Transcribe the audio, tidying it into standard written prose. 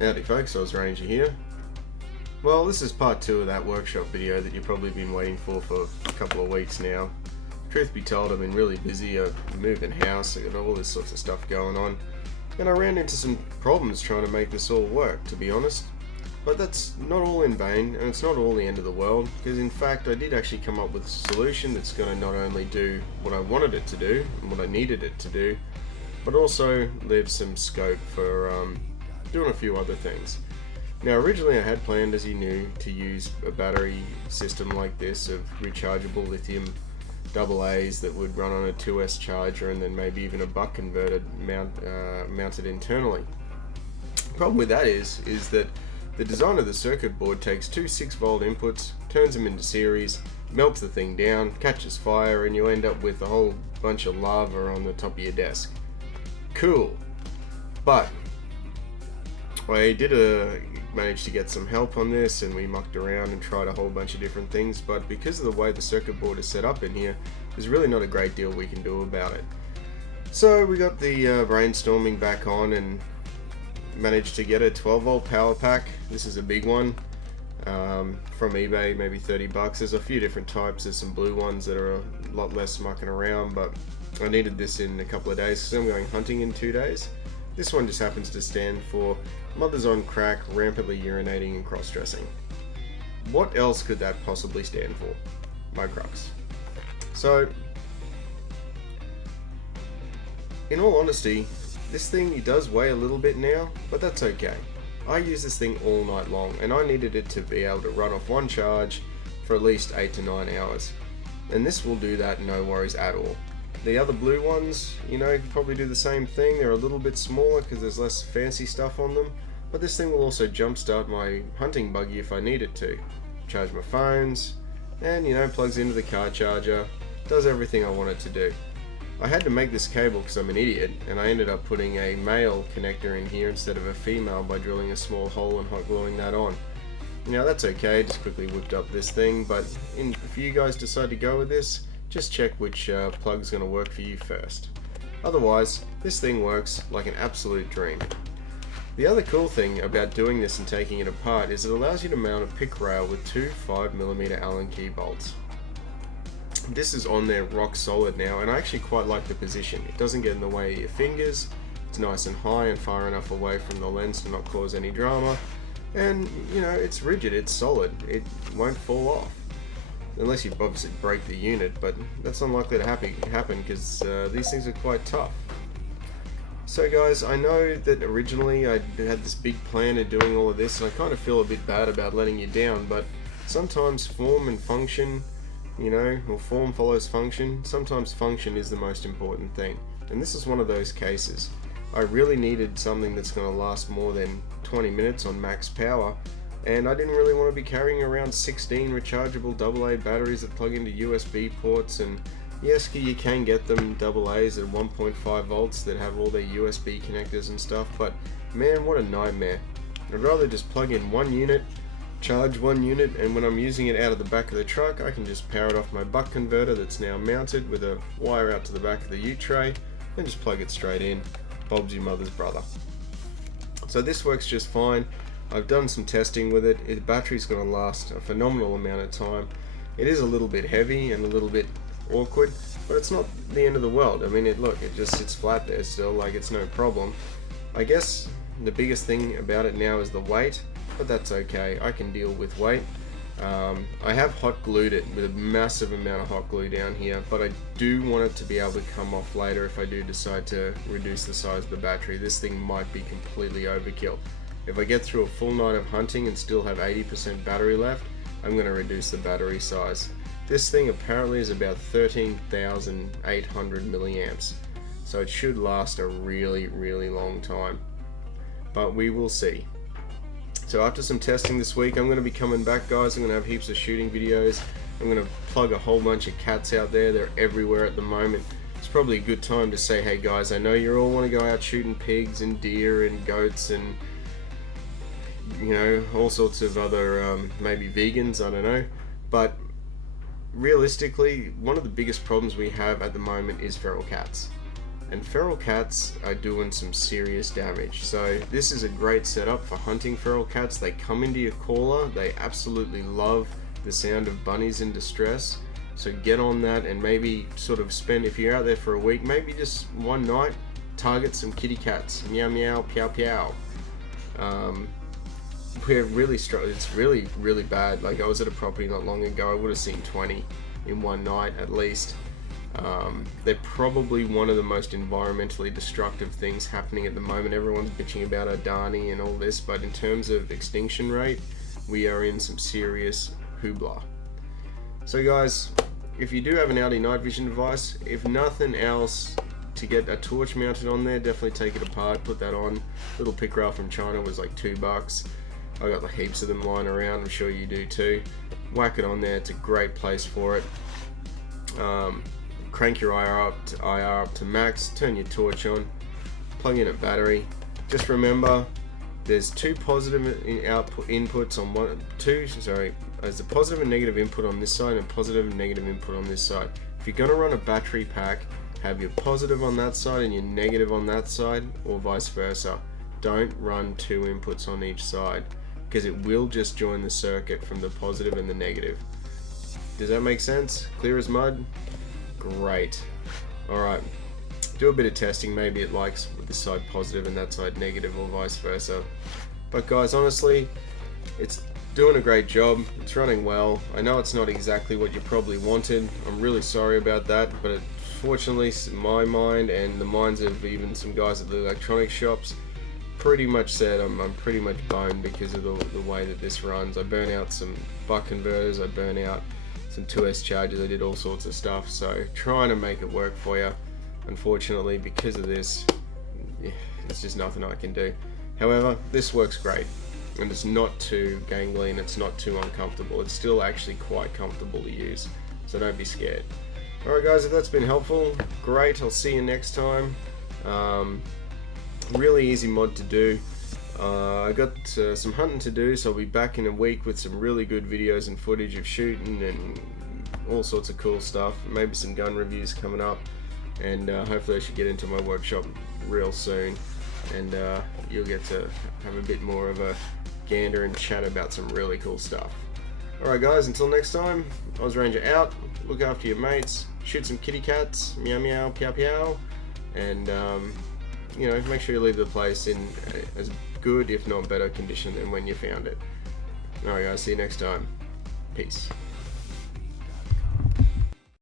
Howdy folks, OZRanger here. Well, this is part 2 of that workshop video that you've probably been waiting for a couple of weeks now. Truth be told, I've been really busy. I've moved in house, I got all this sorts of stuff going on, and I ran into some problems trying to make this all work, to be honest. But that's not all in vain, and it's not all the end of the world, because in fact I did actually come up with a solution that's going to not only do what I wanted it to do, and what I needed it to do, but also leave some scope for doing a few other things. Now originally I had planned, as you knew, to use a battery system like this of rechargeable lithium AA's that would run on a 2S charger and then maybe even a buck converter mounted internally. The problem with that is that the design of the circuit board takes two 6-volt inputs, turns them into series, melts the thing down, catches fire, and you end up with a whole bunch of lava on the top of your desk. Cool, but I did manage to get some help on this, and we mucked around and tried a whole bunch of different things, but because of the way the circuit board is set up in here, there's really not a great deal we can do about it. So we got the brainstorming back on and managed to get a 12-volt power pack. This is a big one from eBay, maybe 30 bucks. There's a few different types. There's some blue ones that are a lot less mucking around, but I needed this in a couple of days because I'm going hunting in 2 days. This one just happens to stand for mothers on crack, rampantly urinating and cross-dressing. What else could that possibly stand for? My crux. So, in all honesty, this thing does weigh a little bit now, but that's okay. I use this thing all night long, and I needed it to be able to run off one charge for at least 8 to 9 hours. And this will do that, no worries at all. The other blue ones, you know, can probably do the same thing. They're a little bit smaller because there's less fancy stuff on them, but this thing will also jumpstart my hunting buggy if I need it to. Charge my phones, and you know, plugs into the car charger, does everything I want it to do. I had to make this cable because I'm an idiot, and I ended up putting a male connector in here instead of a female by drilling a small hole and hot gluing that on. Now that's okay, just quickly whipped up this thing, but if you guys decide to go with this, just check which plug is going to work for you first. Otherwise, this thing works like an absolute dream. The other cool thing about doing this and taking it apart is it allows you to mount a pick rail with two 5mm Allen key bolts. This is on there rock solid now, and I actually quite like the position. It doesn't get in the way of your fingers, it's nice and high and far enough away from the lens to not cause any drama, and you know, it's rigid, it's solid, it won't fall off. Unless you obviously break the unit, but that's unlikely to happen because these things are quite tough. So guys, I know that originally I had this big plan of doing all of this, and I kind of feel a bit bad about letting you down, but sometimes form and function, you know, or form follows function. Sometimes function is the most important thing, and this is one of those cases. I really needed something that's going to last more than 20 minutes on max power, and I didn't really want to be carrying around 16 rechargeable AA batteries that plug into USB ports. And yes, you can get them AA's at 1.5 volts that have all their USB connectors and stuff, but man, what a nightmare. I'd rather just plug in one unit, charge one unit, and when I'm using it out of the back of the truck, I can just power it off my buck converter that's now mounted with a wire out to the back of the U-tray and just plug it straight in. Bob's your mother's brother. So this works just fine. I've done some testing with it. The battery's going to last a phenomenal amount of time. It is a little bit heavy and a little bit awkward, but it's not the end of the world. I mean, it just sits flat there still, like it's no problem. I guess the biggest thing about it now is the weight, but that's okay. I can deal with weight. I have hot glued it with a massive amount of hot glue down here, but I do want it to be able to come off later if I do decide to reduce the size of the battery. This thing might be completely overkill. If I get through a full night of hunting and still have 80% battery left, I'm going to reduce the battery size. This thing apparently is about 13,800 milliamps, so it should last a really, really long time. But we will see. So after some testing this week, I'm going to be coming back, guys. I'm going to have heaps of shooting videos. I'm going to plug a whole bunch of cats out there. They're everywhere at the moment. It's probably a good time to say, hey guys, I know you all want to go out shooting pigs and deer and goats and, you know, all sorts of other maybe vegans, I don't know, but realistically one of the biggest problems we have at the moment is feral cats. and feral cats are doing some serious damage. So this is a great setup for hunting feral cats. They come into your caller, they absolutely love the sound of bunnies in distress. So get on that and maybe sort of spend, if you're out there for a week, maybe just one night, target some kitty cats. Meow meow, pow pow. We're really it's really bad. Like, I was at a property not long ago, I would have seen 20 in one night at least. They're probably one of the most environmentally destructive things happening at the moment. Everyone's bitching about Adani and all this, but in terms of extinction rate, we are in some serious hoopla. So guys, if you do have an Aldi night vision device, if nothing else, to get a torch mounted on there, definitely take it apart, put that on. Little pick rail from China was like $2. I got heaps of them lying around, I'm sure you do too. Whack it on there, it's a great place for it. Crank your IR up to max, turn your torch on, plug in a battery. Just remember, there's two positive inputs on there's a positive and negative input on this side and positive and negative input on this side. If you're going to run a battery pack, have your positive on that side and your negative on that side, or vice versa. Don't run two inputs on each side, because it will just join the circuit from the positive and the negative. Does that make sense? Clear as mud? Great. Alright, do a bit of testing, maybe it likes with this side positive and that side negative, or vice versa. But guys, honestly, it's doing a great job, it's running well. I know it's not exactly what you probably wanted, I'm really sorry about that, but fortunately my mind and the minds of even some guys at the electronics shops pretty much said I'm pretty much boned because of the way that this runs. I burn out some buck converters, I burn out some 2S chargers, I did all sorts of stuff, so trying to make it work for you. Unfortunately, because of this, it's just nothing I can do. However, this works great, and it's not too gangly and it's not too uncomfortable. It's still actually quite comfortable to use, so don't be scared. Alright guys, if that's been helpful, great, I'll see you next time. Really easy mod to do. I got some hunting to do, so I'll be back in a week with some really good videos and footage of shooting and all sorts of cool stuff. Maybe some gun reviews coming up, and hopefully I should get into my workshop real soon, and you'll get to have a bit more of a gander and chat about some really cool stuff. Alright guys, until next time, OZRanger out, look after your mates, shoot some kitty cats, meow meow, pow pow, and you know, make sure you leave the place in as good, if not better condition than when you found it. Alright guys, see you next time. Peace.